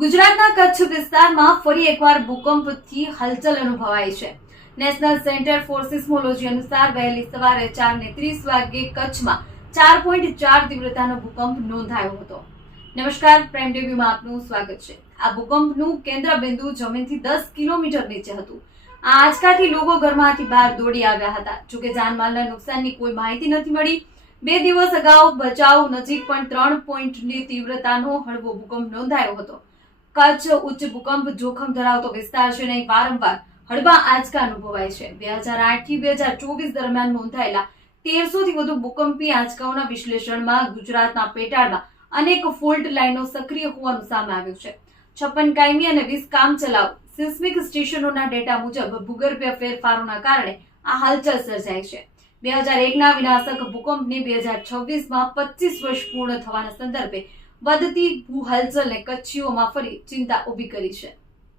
ગુજરાતના કચ્છ વિસ્તારમાં ફરી એકવાર ભૂકંપથી હલચલ અનુભવાઈ છે। નેશનલ સેન્ટર ફોર સિસ્મોલોજી અનુસાર વહેલી સવારે 4:30 વાગ્યે કચ્છમાં 4.4 તીવ્રતાનો ભૂકંપ નોંધાયો હતો। નમસ્કાર, પ્રાઇમ ટીવીમાં આપનું સ્વાગત છે। આ ભૂકંપનું કેન્દ્ર બિંદુ જમીનથી 10 કિલોમીટર નીચે હતું। આ આંચકાથી લોકો ઘરમાંથી બહાર દોડી આવ્યા હતા। જોકે જાનમાલના નુકસાનની કોઈ માહિતી નથી મળી। 2 દિવસ અગાઉ ભચાઉ નજીક પણ 3 પોઈન્ટની તીવ્રતાનો હળવો ભૂકંપ નોંધાયો હતો। કચ્છ ઉચ્ચ ભૂકંપ જોખમ ધરાવતો વિસ્તાર છે અને વારંવાર હળવા આંચકા અનુભવાય છે। 2008 થી 2024 દરમિયાન નોંધાયેલા 1300 થી વધુ ભૂકંપી આંચકાઓના વિશ્લેષણમાં ગુજરાતના પેટાળમાં અનેક ફોલ્ટ લાઇનો સક્રિય હોવાનું સામે આવ્યું છે। 56 કાયમી અને 20 કામચલાઉ સિસ્મિક સ્ટેશનોના ડેટા મુજબ ભૂગર્ભીય ફેરફારોના કારણે આ હલચલ સર્જાઈ છે। 2001ના વિનાશક ભૂકંપને 2026માં 25 વર્ષ પૂર્ણ થવાના સંદર્ભે વધતી ભૂ હલચલને કચ્છીઓમાં ફરી ચિંતા ઊભી કરી છે।